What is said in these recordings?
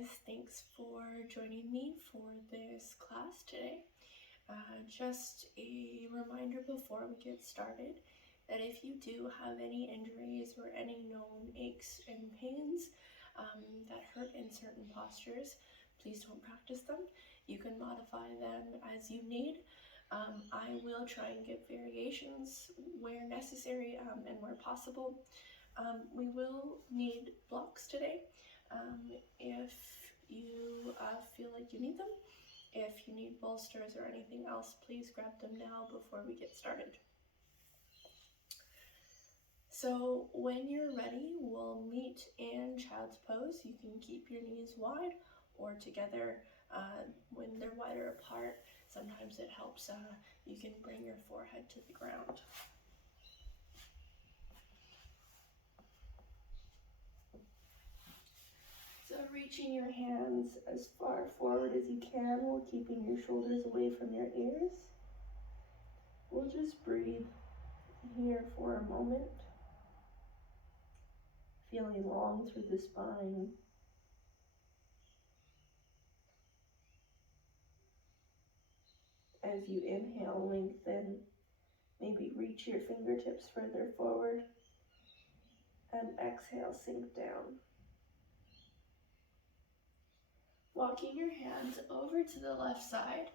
guys, thanks for joining me for this class today. Just a reminder before we get started that if you do have any injuries or any known aches and pains that hurt in certain postures, please don't practice them. You can modify them as you need. I will try and give variations where necessary and where possible. We will need blocks today. If you feel like you need them. If you need bolsters or anything else, please grab them now before we get started. So when you're ready, we'll meet in child's pose. You can keep your knees wide or together. When they're wider apart, sometimes it helps. You can bring your forehead to the ground. So reaching your hands as far forward as you can while keeping your shoulders away from your ears. We'll just breathe here for a moment, feeling long through the spine. As you inhale, lengthen, maybe reach your fingertips further forward, and exhale, sink down. Walking your hands over to the left side,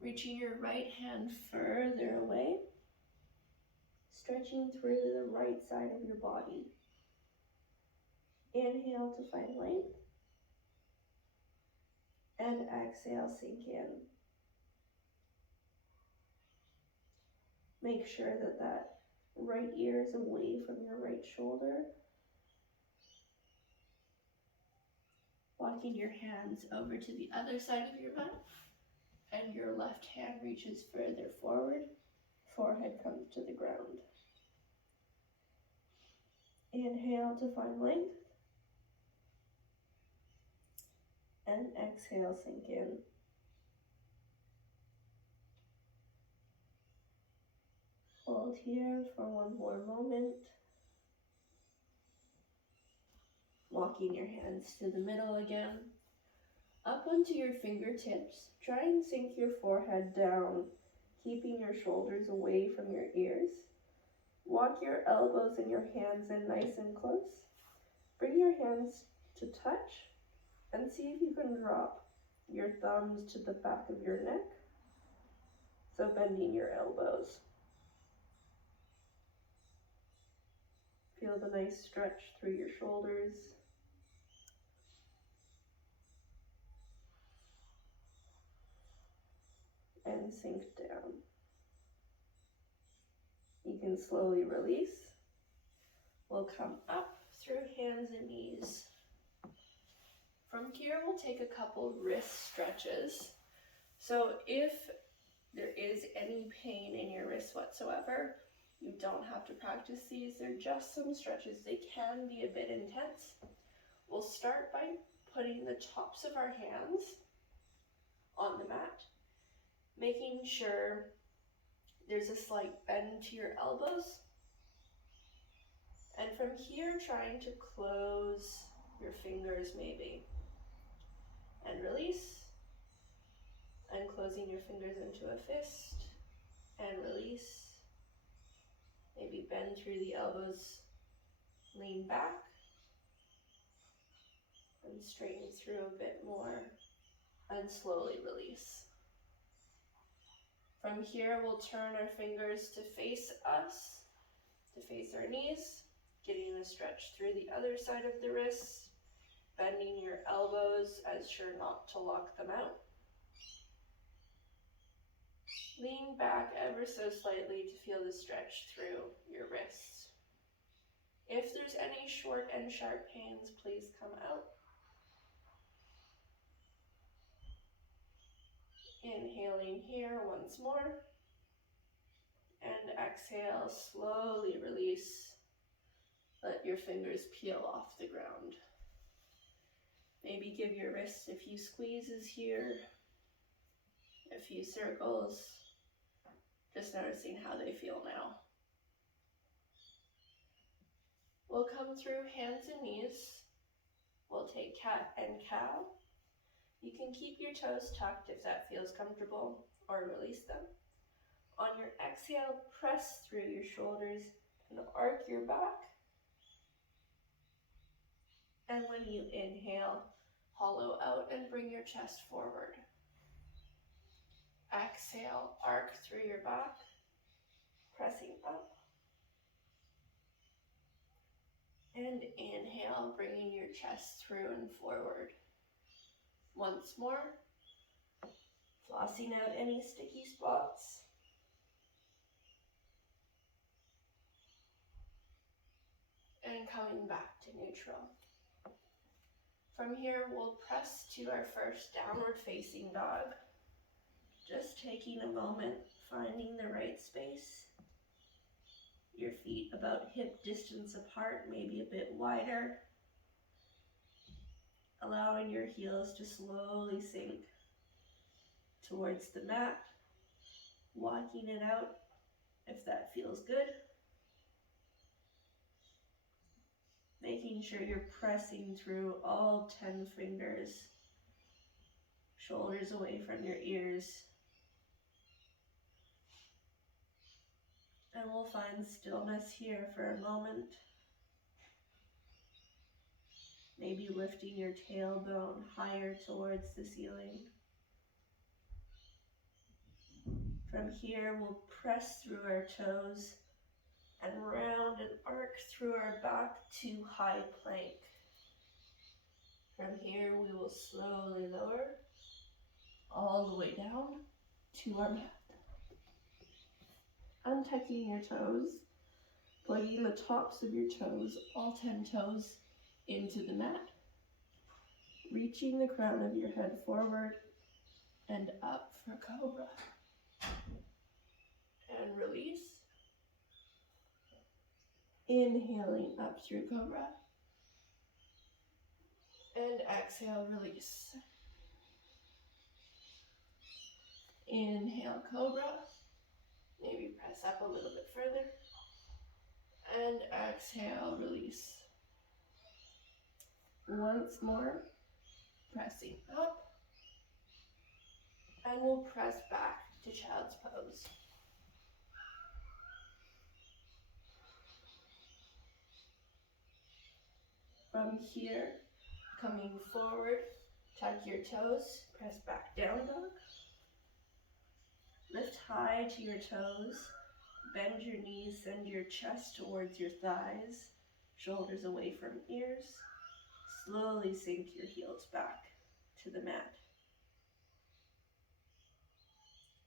reaching your right hand further away, stretching through the right side of your body. Inhale to find length, and exhale, sink in. Make sure that that right ear is away from your right shoulder. Walking your hands over to the other side of your mat, and your left hand reaches further forward, forehead comes to the ground. Inhale to find length, and exhale, sink in. Hold here for one more moment. Walking your hands to the middle again. Up onto your fingertips, try and sink your forehead down, keeping your shoulders away from your ears. Walk your elbows and your hands in nice and close. Bring your hands to touch and see if you can drop your thumbs to the back of your neck. So bending your elbows. Feel the nice stretch through your shoulders. And sink down. You can slowly release. We'll come up through hands and knees. From here, we'll take a couple wrist stretches. So if there is any pain in your wrists whatsoever, you don't have to practice these. They're just some stretches. They can be a bit intense. We'll start by putting the tops of our hands on the mat, making sure there's a slight bend to your elbows. And from here, trying to close your fingers maybe. And release. And closing your fingers into a fist. And release. Maybe bend through the elbows, lean back. And straighten through a bit more. And slowly release. From here, we'll turn our fingers to face us, to face our knees, getting a stretch through the other side of the wrists, bending your elbows as sure not to lock them out. Lean back ever so slightly to feel the stretch through your wrists. If there's any short and sharp pains, please come out. Inhaling here once more, and exhale, slowly release. Let your fingers peel off the ground. Maybe give your wrists a few squeezes here, a few circles, just noticing how they feel now. We'll come through hands and knees. We'll take cat and cow. You can keep your toes tucked if that feels comfortable, or release them. On your exhale, press through your shoulders and arc your back. And when you inhale, hollow out and bring your chest forward. Exhale, arc through your back, pressing up. And inhale, bringing your chest through and forward. Once more, flossing out any sticky spots. And coming back to neutral. From here, we'll press to our first downward facing dog. Just taking a moment, finding the right space. Your feet about hip distance apart, maybe a bit wider. Allowing your heels to slowly sink towards the mat. Walking it out if that feels good. Making sure you're pressing through all 10 fingers. Shoulders away from your ears. And we'll find stillness here for a moment. Maybe lifting your tailbone higher towards the ceiling. From here, we'll press through our toes and round and arc through our back to high plank. From here, we will slowly lower all the way down to our mat. Untucking your toes, plugging the tops of your toes, all 10 toes, into the mat. Reaching the crown of your head forward and up for cobra. And release. Inhaling up through cobra. And exhale, release. Inhale, cobra. Maybe press up a little bit further. And exhale, release. Once more, pressing up. And we'll press back to child's pose. From here, coming forward, tuck your toes, press back down dog. Lift high to your toes, bend your knees, send your chest towards your thighs, shoulders away from ears. Slowly sink your heels back to the mat.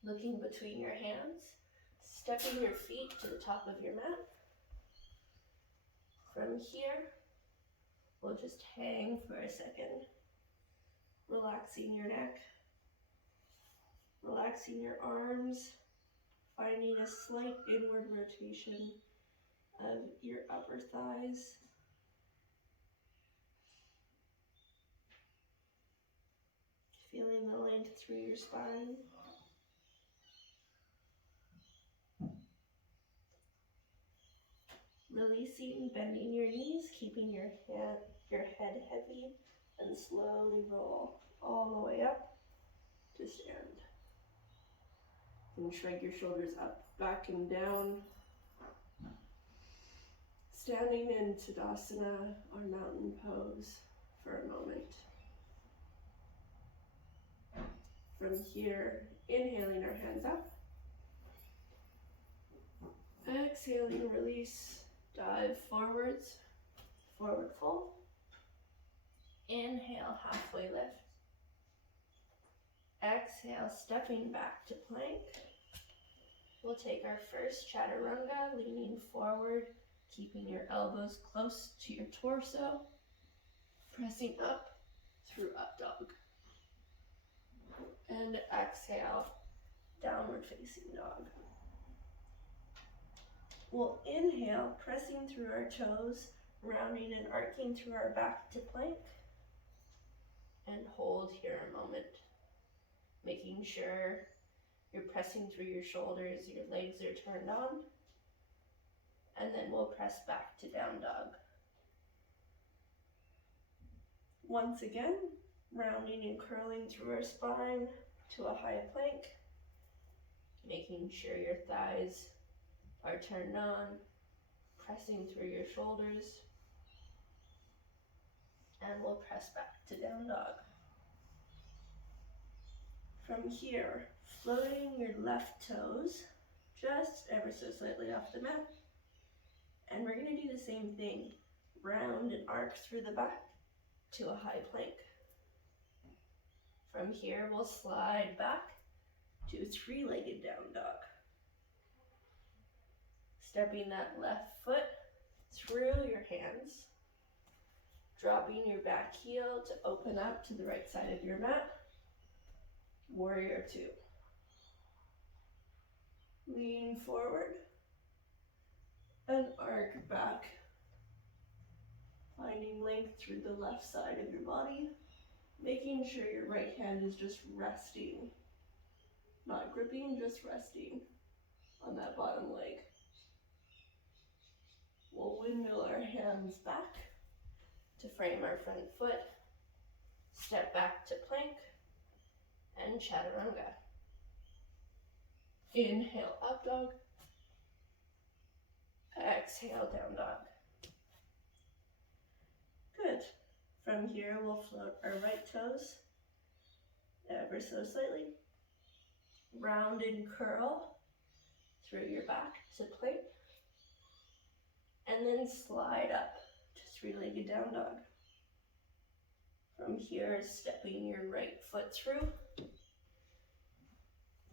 Looking between your hands, stepping your feet to the top of your mat. From here, we'll just hang for a second, relaxing your neck, relaxing your arms, finding a slight inward rotation of your upper thighs. Feeling the length through your spine. Releasing, bending your knees, keeping your head heavy, and slowly roll all the way up to stand. And shrug your shoulders up, back and down. Standing in Tadasana, or mountain pose, for a moment. From here, inhaling our hands up. Exhaling, release, dive forwards, forward fold. Inhale, halfway lift. Exhale, stepping back to plank. We'll take our first Chaturanga, leaning forward, keeping your elbows close to your torso, pressing up through up dog. And exhale, downward facing dog. We'll inhale, pressing through our toes, rounding and arcing through our back to plank. And hold here a moment, making sure you're pressing through your shoulders, your legs are turned on. And then we'll press back to down dog. Once again, rounding and curling through our spine to a high plank, making sure your thighs are turned on, pressing through your shoulders, and we'll press back to down dog. From here, floating your left toes just ever so slightly off the mat, and we're going to do the same thing, round and arc through the back to a high plank. From here, we'll slide back to three-legged down dog. Stepping that left foot through your hands, dropping your back heel to open up to the right side of your mat. Warrior two. Lean forward and arc back, finding length through the left side of your body, making sure your right hand is just resting, not gripping, just resting on that bottom leg. We'll windmill our hands back to frame our front foot, step back to plank, and Chaturanga. Inhale, up dog. Exhale, down dog. Good. From here, we'll float our right toes ever so slightly. Round and curl through your back to plank. And then slide up to three-legged down dog. From here, stepping your right foot through,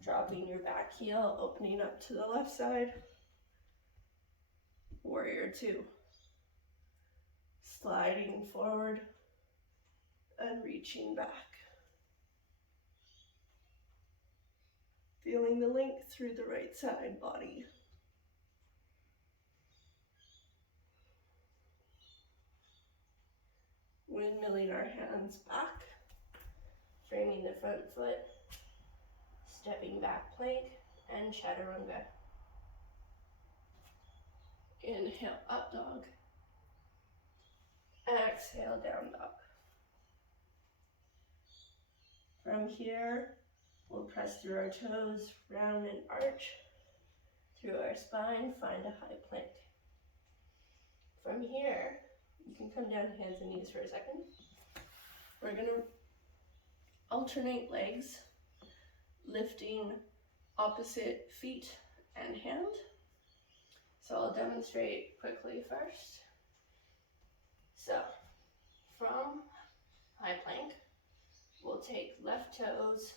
dropping your back heel, opening up to the left side. Warrior two. Sliding forward and reaching back. Feeling the length through the right side body. Windmilling our hands back, framing the front foot, stepping back plank, and Chaturanga. Inhale, up dog. Exhale, down dog. From here, we'll press through our toes, round and arch, through our spine, find a high plank. From here, you can come down hands and knees for a second. We're going to alternate legs, lifting opposite feet and hand. So I'll demonstrate quickly first. So from high plank, we'll take left toes,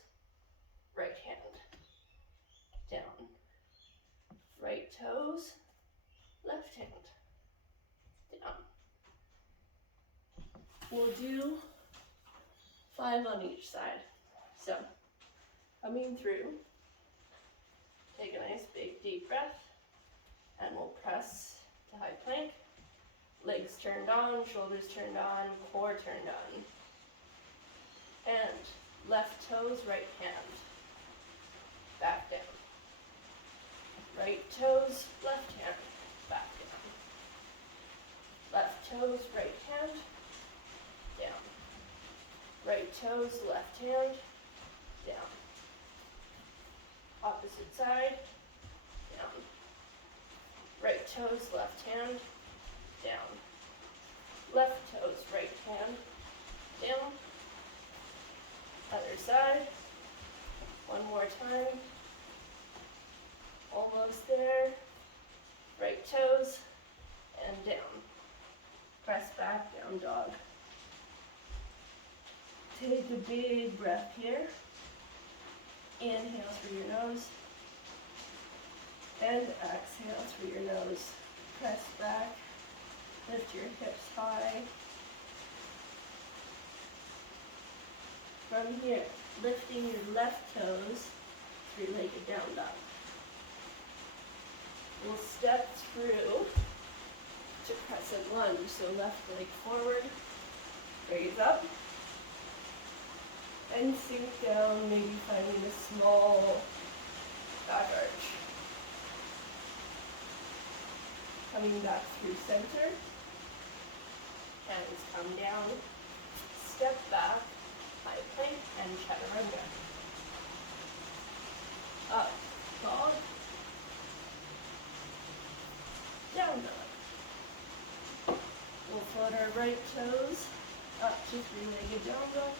right hand, down. Right toes, left hand, down. We'll do 5 on each side. So, coming through, take a nice big deep breath, and we'll press to high plank. Legs turned on, shoulders turned on, core turned on. And left toes, right hand, back down. Right toes, left hand, back down. Left toes, right hand, down. Right toes, left hand, down. Opposite side, down. Right toes, left hand, down. Left toes, right hand, down. Other side. One more time. Almost there. Right toes and down. Press back, down dog. Take a big breath here. Inhale through your nose. And exhale through your nose. Press back. Lift your hips high. From here, lifting your left toes, three-legged down dog. We'll step through to crescent lunge. So left leg forward, raise up, and sink down, maybe finding a small back arch. Coming back through center, hands come down, step back, high plank, and Chaturanga. Up dog, down dog. We'll float our right toes up to three-legged down dog.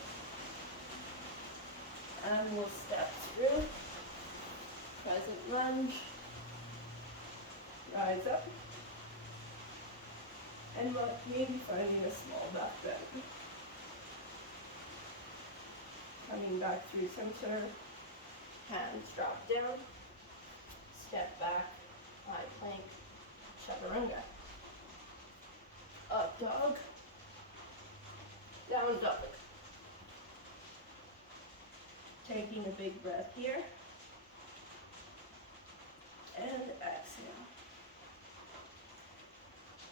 And we'll step through, crescent lunge, rise up, and maybe finding a small back bend. Coming back through center, hands drop down, step back, high plank, Chaturanga. Up dog, down dog. Taking a big breath here, and exhale.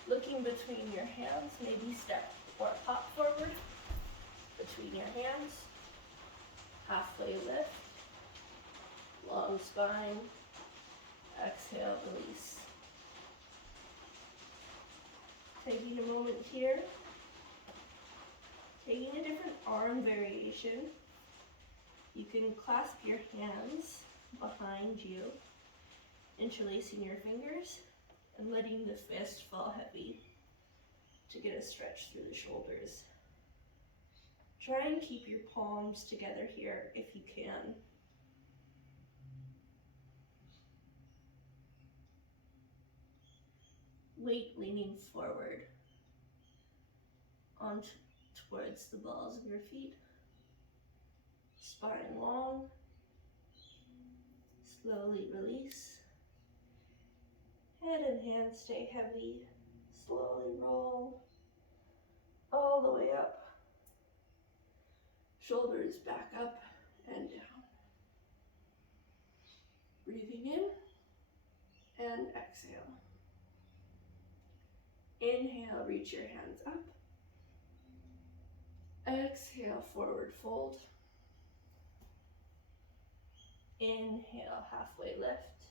Looking between your hands, maybe step or hop forward between your hands, halfway lift, long spine, exhale, release. Taking a moment here, taking a different arm variation. You can clasp your hands behind you, interlacing your fingers and letting the fist fall heavy to get a stretch through the shoulders. Try and keep your palms together here if you can. Weight leaning forward towards the balls of your feet. Spine long. Slowly release. Head and hands stay heavy. Slowly roll all the way up. Shoulders back up and down. Breathing in and exhale. Inhale, reach your hands up. Exhale, forward fold. Inhale, halfway lift.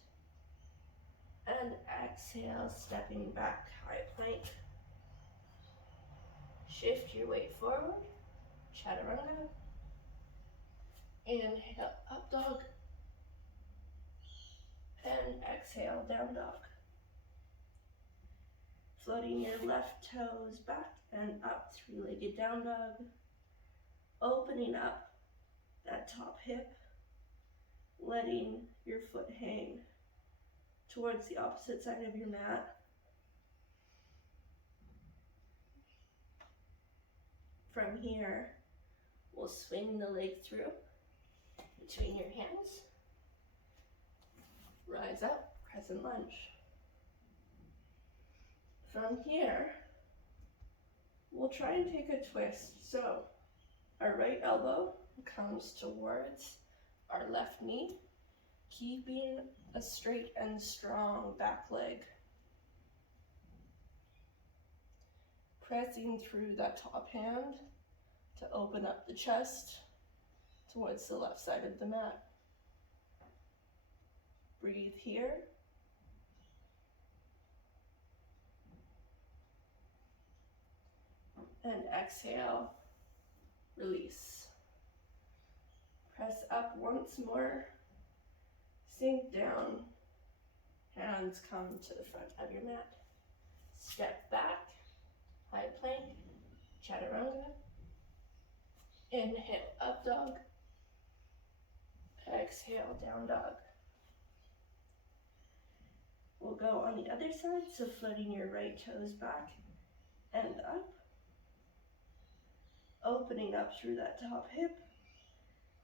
And exhale, stepping back, high plank. Shift your weight forward, Chaturanga. Inhale, up dog. And exhale, down dog. Floating your left toes back and up, three-legged down dog. Opening up that top hip, letting your foot hang towards the opposite side of your mat. From here, we'll swing the leg through between your hands. Rise up, crescent lunge. From here, we'll try and take a twist. So our right elbow comes towards our left knee, keeping a straight and strong back leg. Pressing through that top hand to open up the chest towards the left side of the mat. Breathe here. And exhale, release. Press up once more, sink down, hands come to the front of your mat. Step back, high plank, Chaturanga. Inhale, up dog. Exhale, down dog. We'll go on the other side, so floating your right toes back and up. Opening up through that top hip,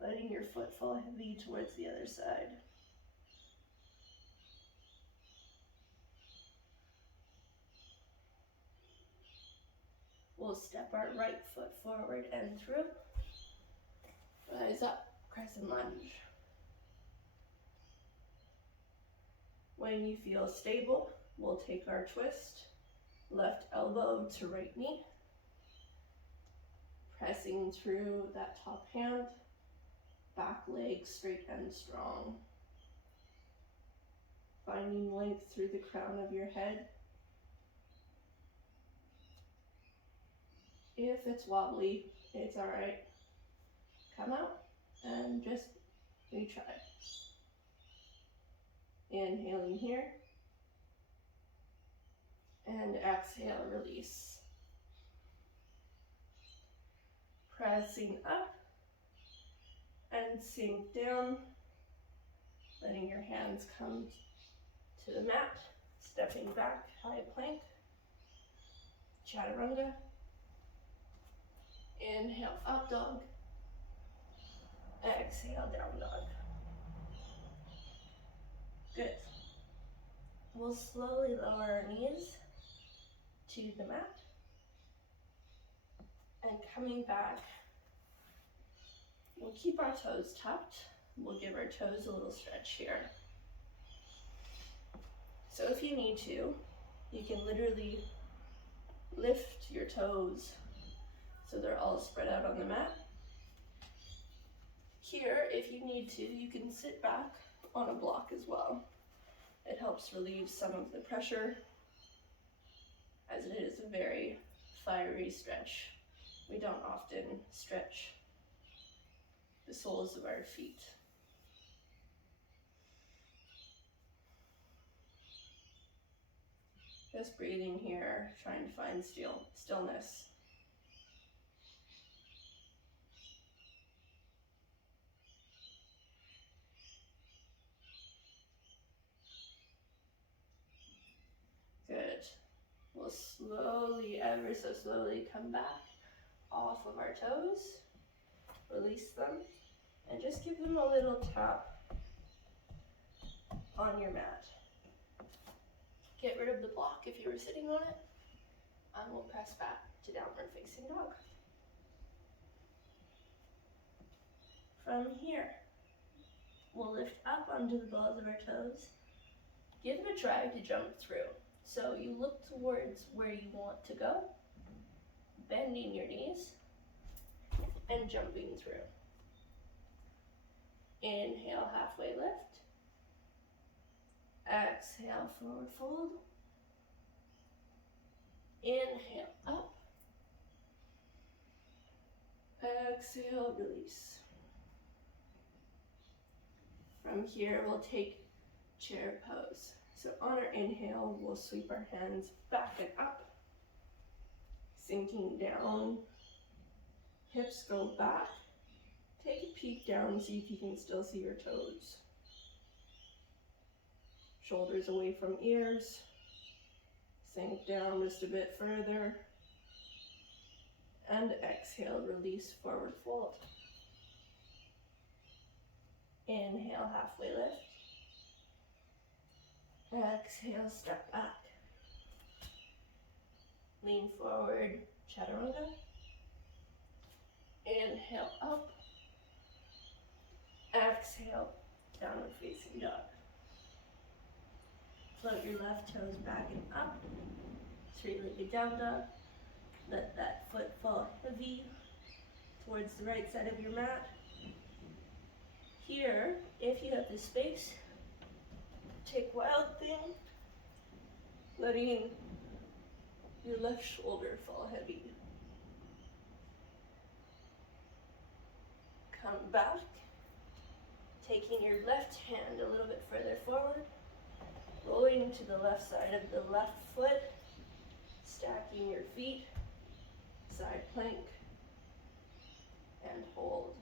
letting your foot fall heavy towards the other side. We'll step our right foot forward and through. Rise up, crescent lunge. When you feel stable, we'll take our twist, left elbow to right knee. Pressing through that top hand, back leg straight and strong. Finding length through the crown of your head. If it's wobbly, it's all right. come out and just retry. Inhaling here. And exhale, release. Pressing up and sink down, letting your hands come to the mat, stepping back, high plank, Chaturanga. Inhale, up dog. Exhale, down dog. Good. We'll slowly lower our knees to the mat. And coming back, we'll keep our toes tucked. We'll give our toes a little stretch here. So if you need to, you can literally lift your toes so they're all spread out on the mat. Here, if you need to, you can sit back on a block as well. It helps relieve some of the pressure, as it is a very fiery stretch. We don't often stretch the soles of our feet. Just breathing here, trying to find stillness. Good. We'll slowly, ever so slowly, come back off of our toes, release them, and just give them a little tap on your mat. Get rid of the block if you were sitting on it, and we'll press back to downward facing dog. From here, we'll lift up onto the balls of our toes. Give it a try to jump through. So you look towards where you want to go, bending your knees, and jumping through. Inhale, halfway lift. Exhale, forward fold. Inhale, up. Exhale, release. From here, we'll take chair pose. So on our inhale, we'll sweep our hands back and up, sinking down, hips go back. Take a peek down, see if you can still see your toes. Shoulders away from ears, sink down just a bit further, and exhale, release, forward fold. Inhale, halfway lift. Exhale, step back. Lean forward, Chaturanga. Inhale, up. Exhale, downward facing dog. Float your left toes back and up. Straight-legged down dog. Let that foot fall heavy towards the right side of your mat. Here, if you have the space, take wild thing, letting your left shoulder fall heavy. Come back, taking your left hand a little bit further forward, rolling to the left side of the left foot, stacking your feet, side plank, and hold.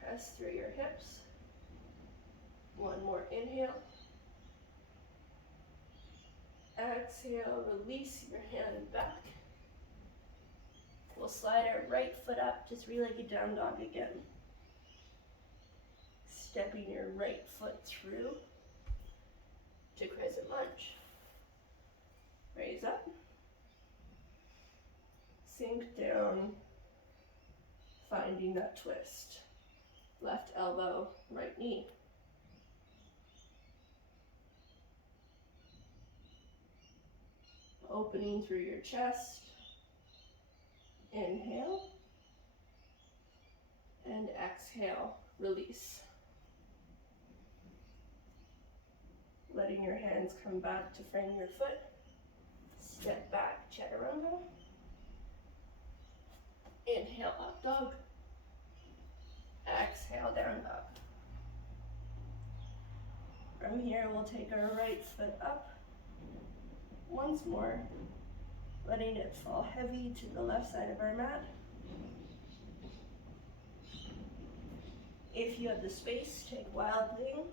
Press through your hips. One more inhale. Exhale, release your hand back. We'll slide our right foot up to three-legged down dog again. Stepping your right foot through to crescent lunge. Raise up. Sink down, finding that twist. Left elbow, right knee. Opening through your chest. Inhale. And exhale, release. Letting your hands come back to frame your foot. Step back, Chaturanga. Inhale, up dog. Exhale, down dog. From here, we'll take our right foot up once more, letting it fall heavy to the left side of our mat. If you have the space, take wild thing.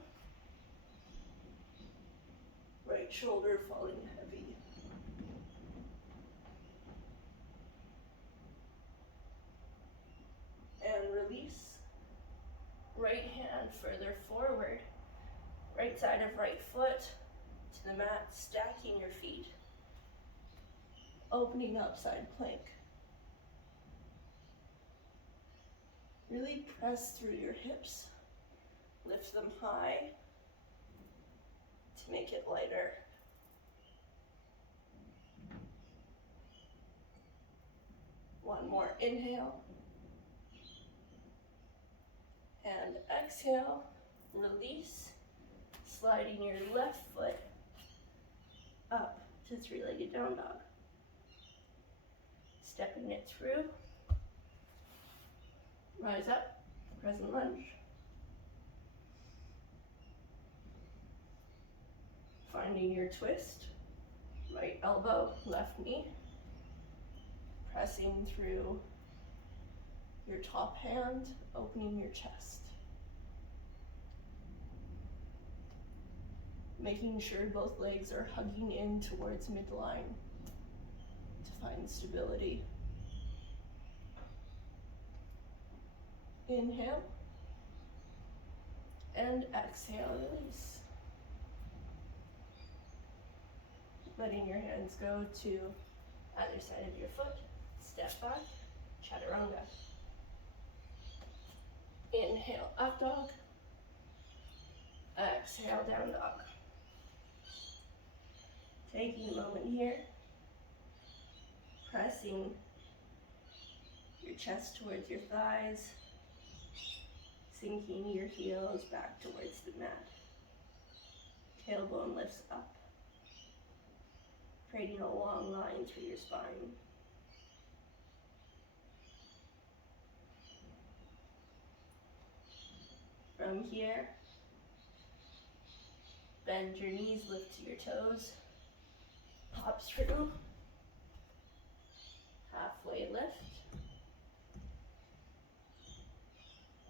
Right shoulder falling heavy. And release. Right hand further forward. Right side of right foot to the mat, stacking your feet. Opening up side plank. Really press through your hips. Lift them high to make it lighter. One more inhale. And exhale, release, sliding your left foot up to three-legged down dog. Stepping it through. Rise up, crescent lunge. Finding your twist, right elbow, left knee. Pressing through your top hand, opening your chest. Making sure both legs are hugging in towards midline to find stability. Inhale and exhale, release. Letting your hands go to either side of your foot. Step back, Chaturanga. Inhale, up dog. Exhale, down dog. Taking a moment here, pressing your chest towards your thighs, sinking your heels back towards the mat. Tailbone lifts up, creating a long line through your spine. From here, bend your knees, lift to your toes, pop through, halfway lift,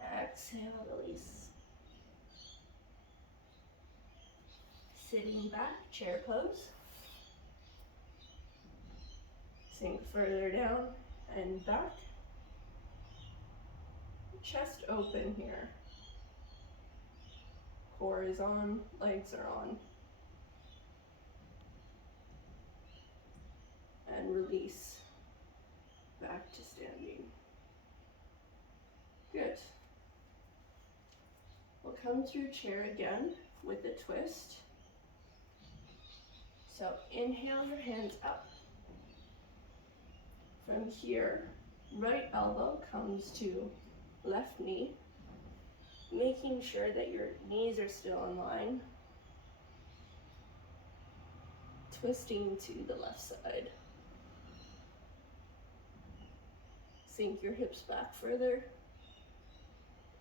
exhale, release. Sitting back, chair pose, sink further down and back, chest open here. Core is on, legs are on. And release back to standing. Good. We'll come through chair again with a twist. So inhale your hands up. From here, right elbow comes to left knee, making sure that your knees are still in line. Twisting to the left side. Sink your hips back further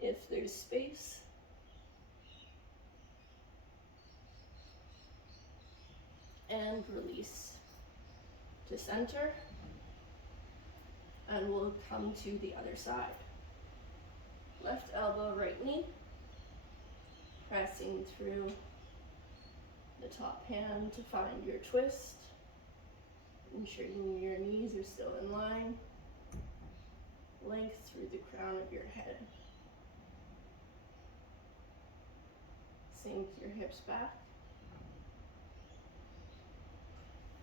if there's space. And release to center. And we'll come to the other side. Left elbow, right knee. Pressing through the top hand to find your twist. Ensuring your knees are still in line. Length through the crown of your head. Sink your hips back.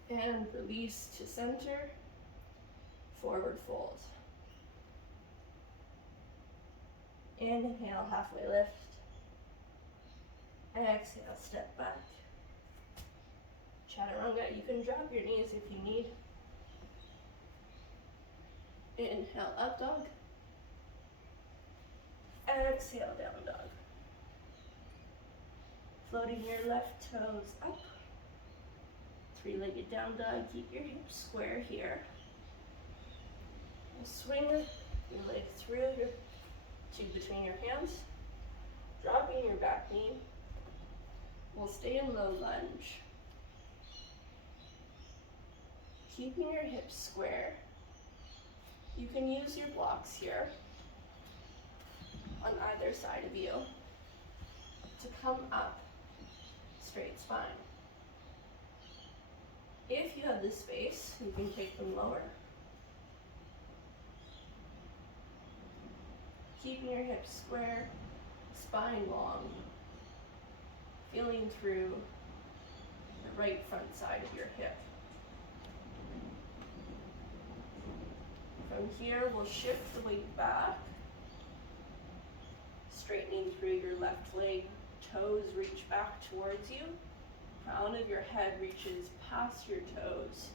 And release to center. Forward fold. Inhale, halfway lift. Exhale, step back. Chaturanga, you can drop your knees if you need. Inhale, up dog. Exhale, down dog. Floating your left toes up. Three-legged down dog, keep your hips square here. And swing your leg through between your hands, dropping your back knee. We'll stay in low lunge. Keeping your hips square. You can use your blocks here on either side of you to come up, straight spine. If you have the space, you can take them lower. Keeping your hips square, spine long, feeling through the right front side of your hip. From here, we'll shift the weight back, straightening through your left leg, toes reach back towards you, crown of your head reaches past your toes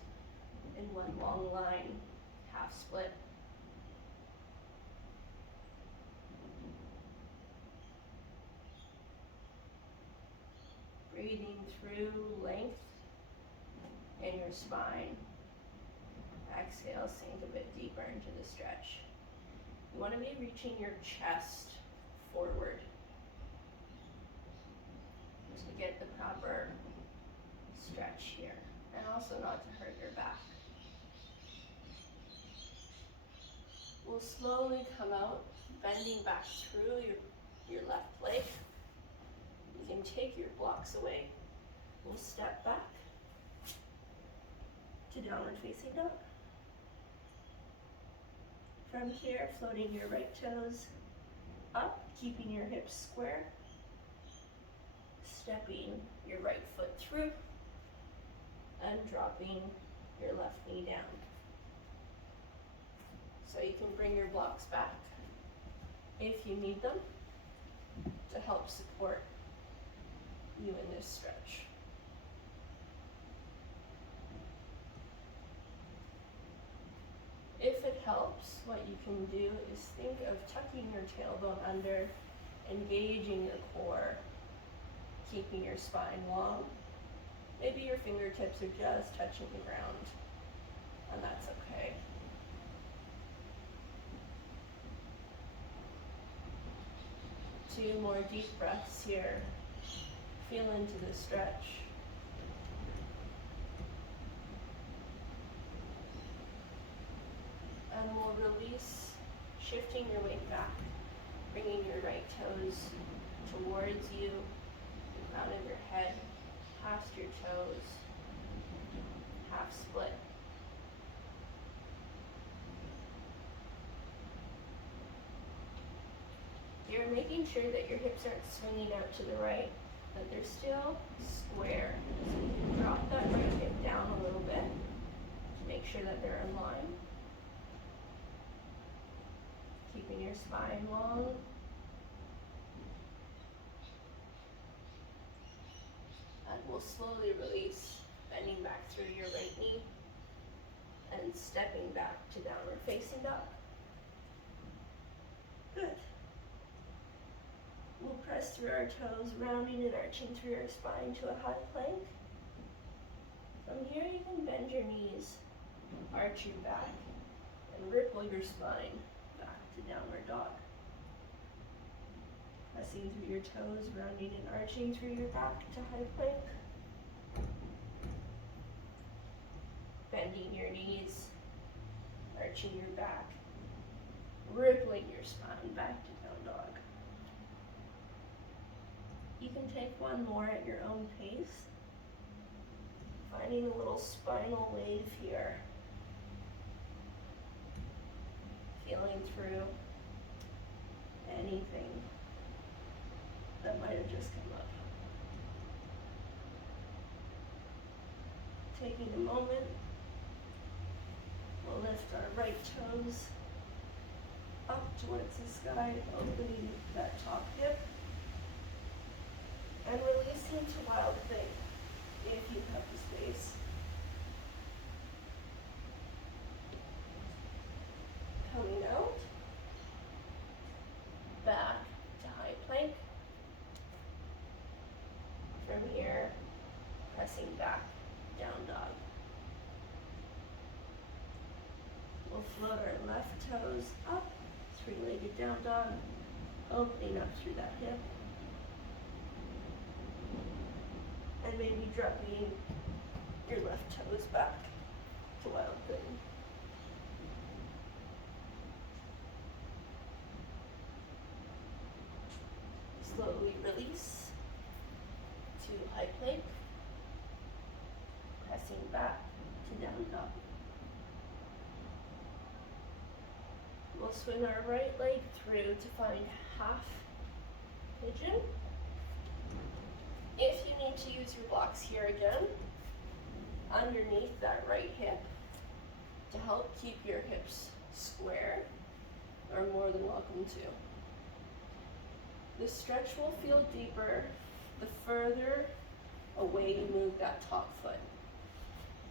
in one long line, half split. Breathing through length in your spine. Exhale, sink a bit deeper into the stretch. You want to be reaching your chest forward to get the proper stretch here, and also not to hurt your back. We'll slowly come out, bending back through your left leg. You can take your blocks away. We'll step back to downward facing dog. From here, floating your right toes up, keeping your hips square, stepping your right foot through, and dropping your left knee down. So you can bring your blocks back if you need them to help support you in this stretch. If it helps, what you can do is think of tucking your tailbone under, engaging your core, keeping your spine long. Maybe your fingertips are just touching the ground, and that's okay. Two more deep breaths here. Feel into the stretch. And we'll release, shifting your weight back, bringing your right toes towards you, the crown of your head, past your toes, half split. You're making sure that your hips aren't swinging out to the right, that they're still square. So you can drop that right hip down a little bit to make sure that they're in line. Keeping your spine long. And we'll slowly release, bending back through your right knee and stepping back to downward facing dog. Good. We'll press through our toes, rounding and arching through your spine to a high plank. From here, you can bend your knees, arch your back, and ripple your spine back to downward dog. Pressing through your toes, rounding and arching through your back to high plank. Bending your knees, arching your back, rippling your spine back to down dog. You can take one more at your own pace, finding a little spinal wave here. Feeling through anything that might have just come up. Taking a moment, we'll lift our right toes up towards the sky, opening that top hip, and releasing to wild thing if you have the space. Coming out, back to high plank. From here, pressing back, down dog. We'll float our left toes up, three-legged down dog, opening up through that hip. And maybe dropping your left toes back to wild thing. Slowly release to high plank, pressing back to down dog. We'll swing our right leg through to find half pigeon. If you need to use your blocks here again, underneath that right hip, to help keep your hips square, are more than welcome to. The stretch will feel deeper the further away you move that top foot.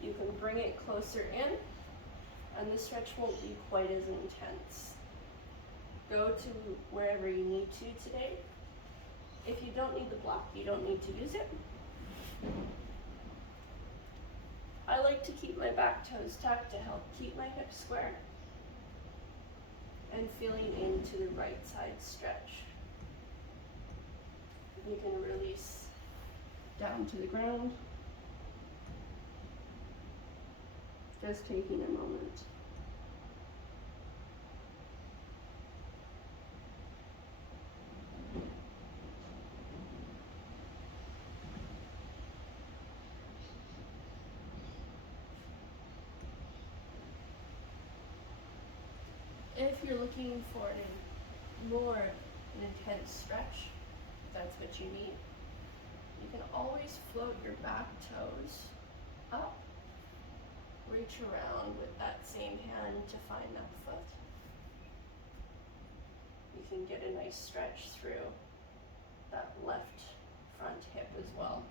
You can bring it closer in, and the stretch won't be quite as intense. Go to wherever you need to today. If you don't need the block, you don't need to use it. I like to keep my back toes tucked to help keep my hips square and feeling into the right side stretch. You can release down to the ground. Just taking a moment. If you're looking for an intense stretch, if that's what you need, you can always float your back toes up, reach around with that same hand to find that foot. You can get a nice stretch through that left front hip as well.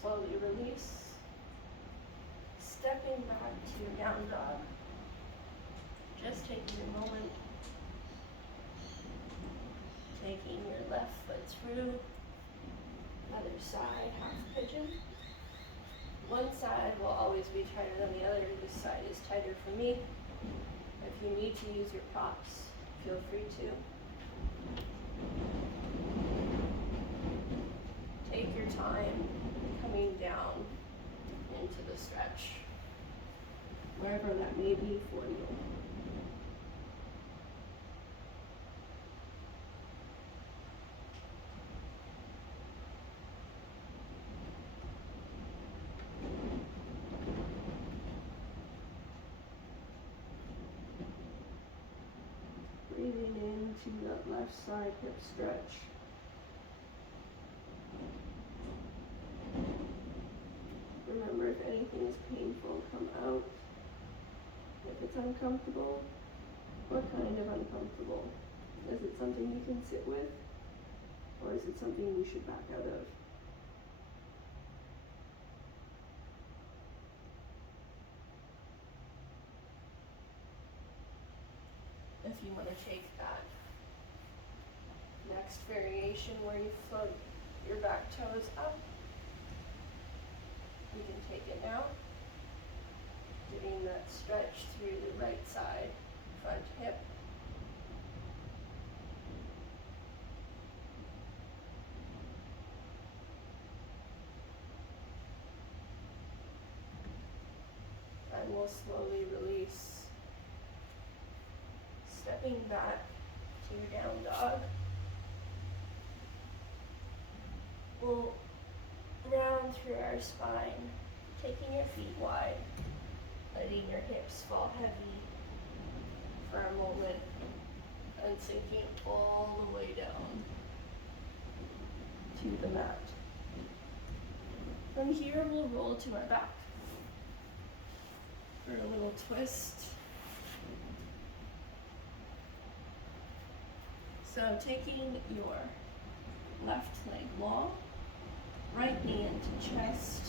Slowly release, stepping back to down dog, just taking a moment, taking your left foot through, other side, half pigeon. One side will always be tighter than the other, this side is tighter for me. If you need to use your props, feel free to. Take your time coming down into the stretch, wherever that may be for you. Breathing into that left side hip stretch. Remember, if anything is painful, come out. If it's uncomfortable, what kind of uncomfortable? Is it something you can sit with? Or is it something you should back out of? If you want to take that next variation where you float your back toes up, you can take it now, getting that stretch through the right side, front hip. And we'll slowly release, stepping back to your down dog. We'll round through our spine, taking your feet wide, letting your hips fall heavy for a moment, and sinking all the way down to the mat. From here, we'll roll to our back for a little twist. So taking your left leg long, right knee into chest.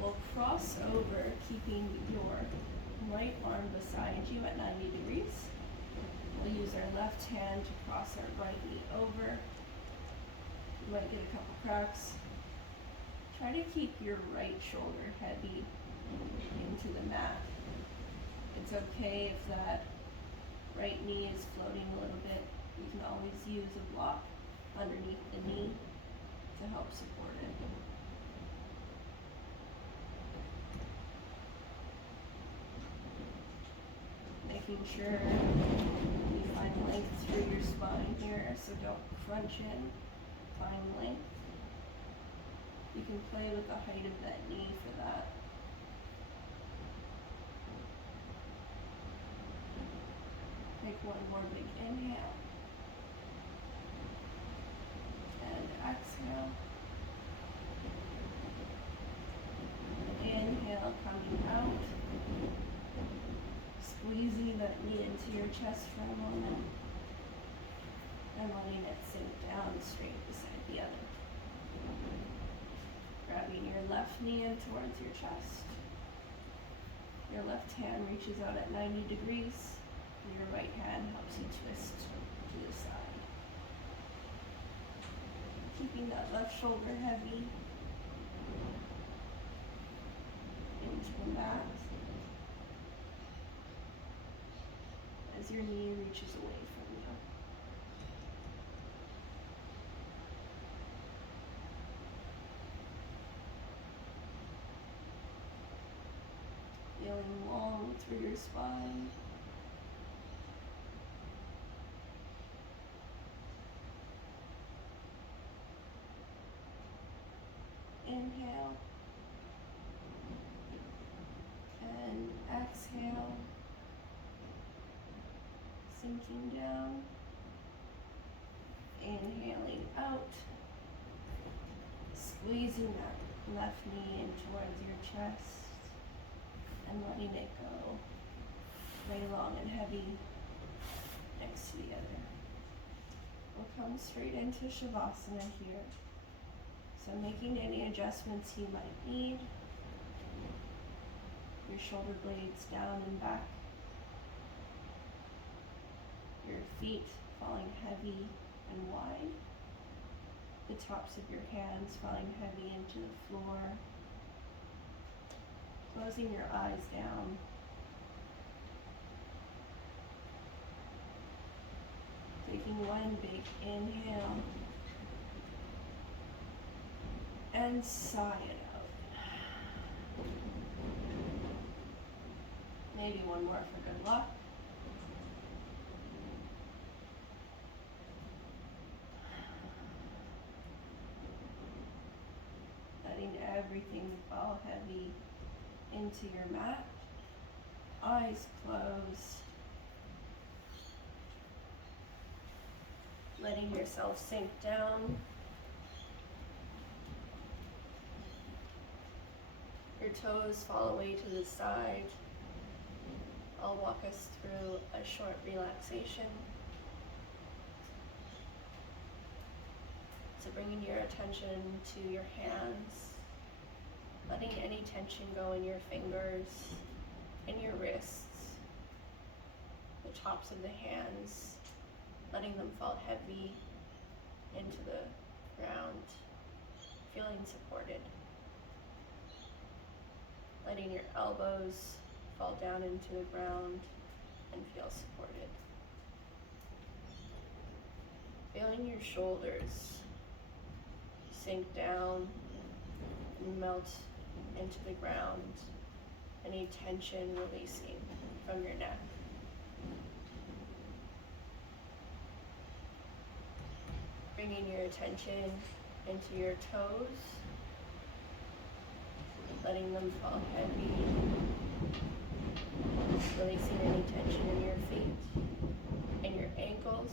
We'll cross over, keeping your right arm beside you at 90 degrees. We'll use our left hand to cross our right knee over. You might get a couple cracks. Try to keep your right shoulder heavy into the mat. It's okay if that right knee is floating a little bit. You can always use a block underneath the knee to help support it. Making sure you find length through your spine here, so don't crunch in, find length. You can play with the height of that knee for that. Take one more big inhale. And exhale. Inhale, coming out. Squeezing that knee into your chest for a moment. And letting it sink down straight beside the other. Grabbing your left knee in towards your chest. Your left hand reaches out at 90 degrees. And your right hand helps you twist to the side. Keeping that left shoulder heavy into the mat as your knee reaches away from you. Feeling long through your spine. Inhale and exhale, sinking down, inhaling out, squeezing that left knee in towards your chest and letting it go, lay long and heavy next to the other. We'll come straight into Shavasana here. So making any adjustments you might need. Your shoulder blades down and back. Your feet falling heavy and wide. The tops of your hands falling heavy into the floor. Closing your eyes down. Taking one big inhale. And sigh it out. Maybe one more for good luck. Letting everything fall heavy into your mat. Eyes closed. Letting yourself sink down. Your toes fall away to the side. I'll walk us through a short relaxation. So bringing your attention to your hands, letting any tension go in your fingers, in your wrists, the tops of the hands, letting them fall heavy into the ground, feeling supported. Letting your elbows fall down into the ground and feel supported. Feeling your shoulders sink down and melt into the ground, any tension releasing from your neck. Bringing your attention into your toes. Letting them fall heavy, releasing any tension in your feet and your ankles.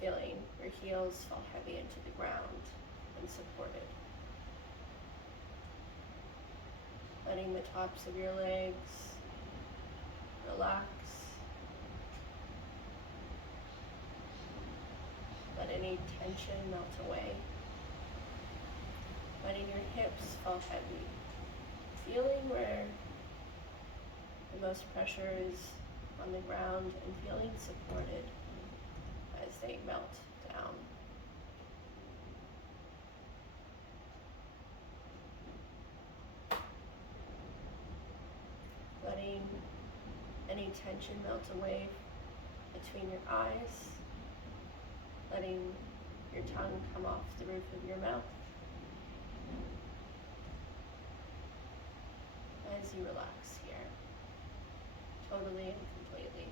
Feeling your heels fall heavy into the ground and supported. Letting the tops of your legs relax. Let any tension melt away. Letting your hips fall heavy. Feeling where most pressure is on the ground and feeling supported as they melt down. Letting any tension melt away between your eyes, letting your tongue come off the roof of your mouth as you relax here, totally and completely.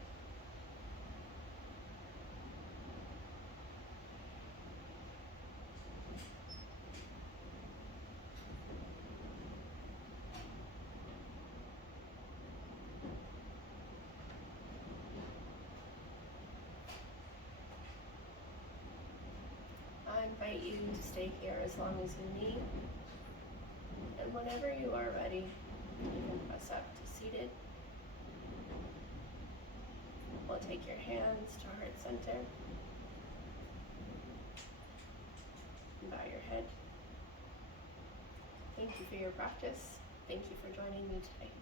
I invite you to stay here as long as you need, and whenever you are ready, you can press up to seated. We'll take your hands to heart center and bow your head. Thank you for your practice. Thank you for joining me today.